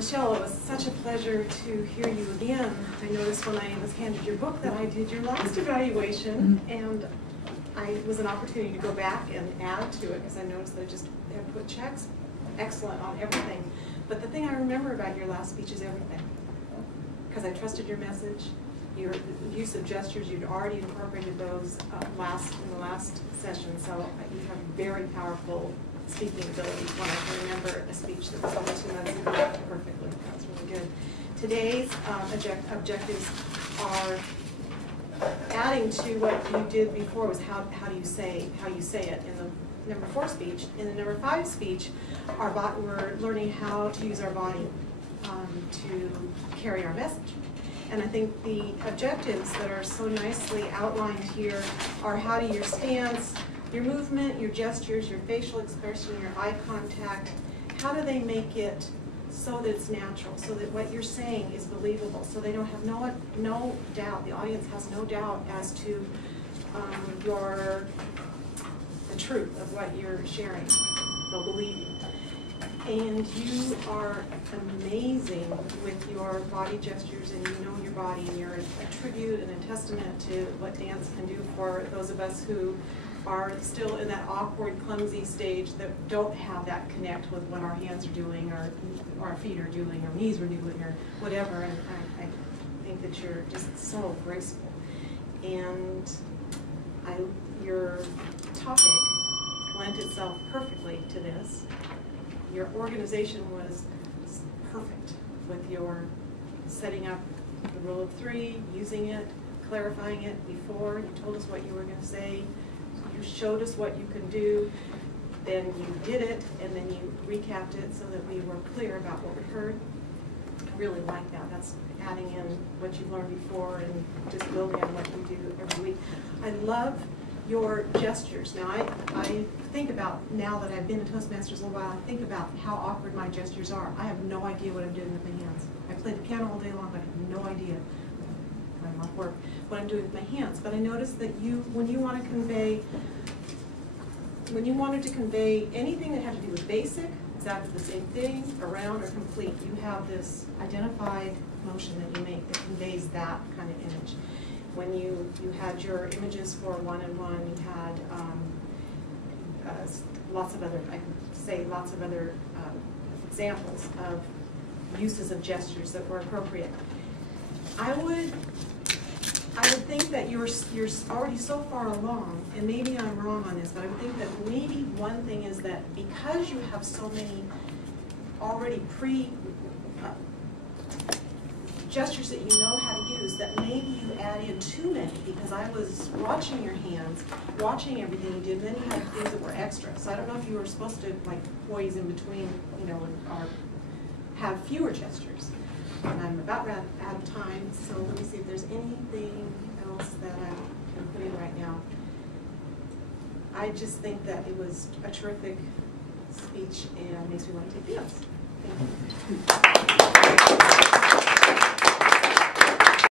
Michelle, it was such a pleasure to hear you again. I noticed when I was handed your book that I did your last evaluation, and it was an opportunity to go back and add to it because I noticed that I just had put checks excellent on everything. But the thing I remember about your last speech is everything, because I trusted your message, your use of gestures. You'd already incorporated those in the last session, so you have very powerful speaking ability. When I can remember a speech that was only 2 months ago perfectly. That's really good. Today's objectives are adding to what you did before. Was how you say it in the number 4 speech. In the number 5 speech, we're learning how to use our body to carry our message. And I think the objectives that are so nicely outlined here are how do your stance, your movement, your gestures, your facial expression, your eye contact, how do they make it so that it's natural, so that what you're saying is believable, so they don't have no doubt, the audience has no doubt as to the truth of what you're sharing, they'll believe you. And you are amazing with your body gestures, and you know your body, and you're a tribute and a testament to what dance can do for those of us who are still in that awkward, clumsy stage that don't have that connect with what our hands are doing, or our feet are doing, or knees are doing, or whatever. And I think that you're just so graceful. And your topic lent itself perfectly to this. Your organization was perfect with your setting up the rule of 3, using it, clarifying it before. You told us what you were going to say. You showed us what you can do. Then you did it, and then you recapped it so that we were clear about what we heard. I really like that. That's adding in what you've learned before and just building on what you do every week. I love your gestures. Now, I think about, now that I've been a Toastmasters a little while, I think about how awkward my gestures are. I have no idea what I'm doing with my hands. I play the piano all day long, but I have no idea, I'm off work, what I'm doing with my hands. But I noticed that when you wanted to convey anything that had to do with basic, exactly the same thing, around or complete, you have this identified motion that you make that conveys that kind of image. When you had your images for one-on-one, you had lots of other, I can say lots of other examples of uses of gestures that were appropriate. I would think that you're already so far along, and maybe I'm wrong on this, but I would think that maybe one thing is that because you have so many already gestures that you know how to use, that maybe you add in too many, because I was watching your hands, watching everything you did, and then you had things that were extra. So I don't know if you were supposed to like poise in between, or have fewer gestures. And I'm about out of time, so let me see if there's anything else that I can put in right now. I just think that it was a terrific speech and makes me want to take the notes. Thank you.